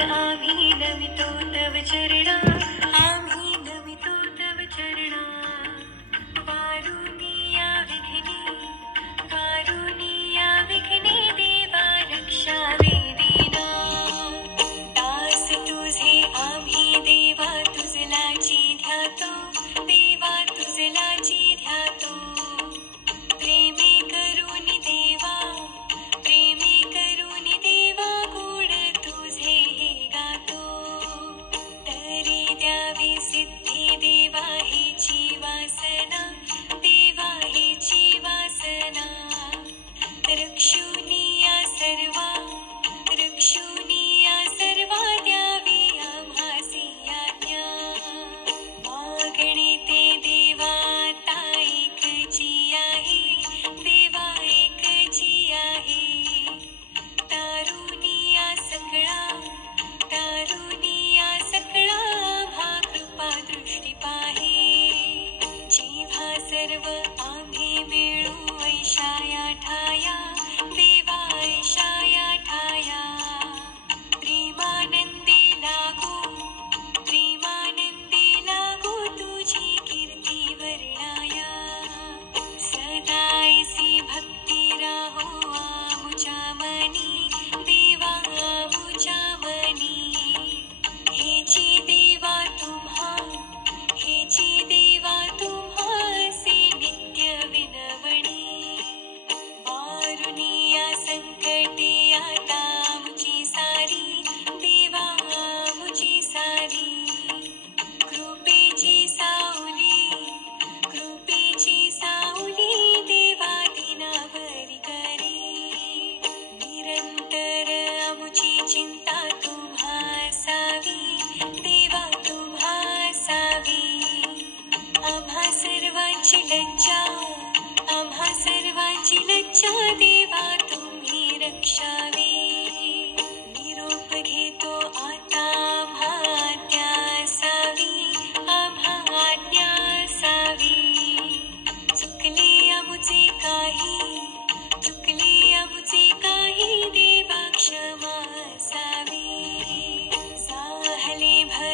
आम्ही नमितो तव चरणा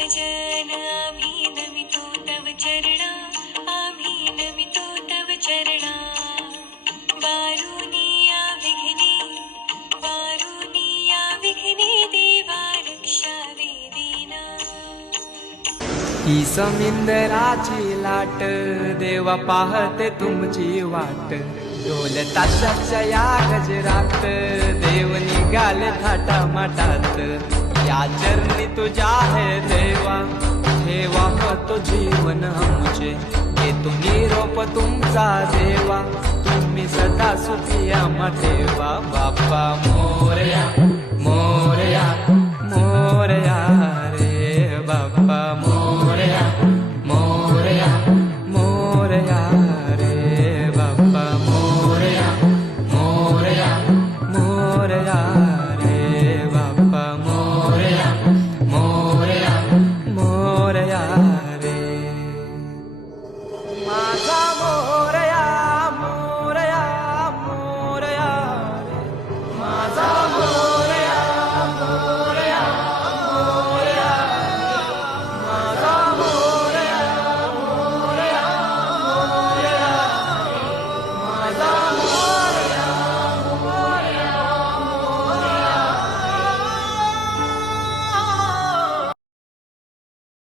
भजन आम्ही नमितो तव चरणा आम्ही नमितो तव चरणा. वारुनिया विघ्ने वारुनिया विघ्ने देवा रक्षा देना ही समिंदराची लाट देवा पाहते तुमची वाट. ढोल ताशाच्या या गजरात देव निघाले थाटा माटात या चरणी तुझ्या हे देवा ठेवा तो जीवन आमचे हे तुम्ही रोप तुमचा देवा तुम्ही सदा सुखी आम ठेवा बाप्पा मोरया।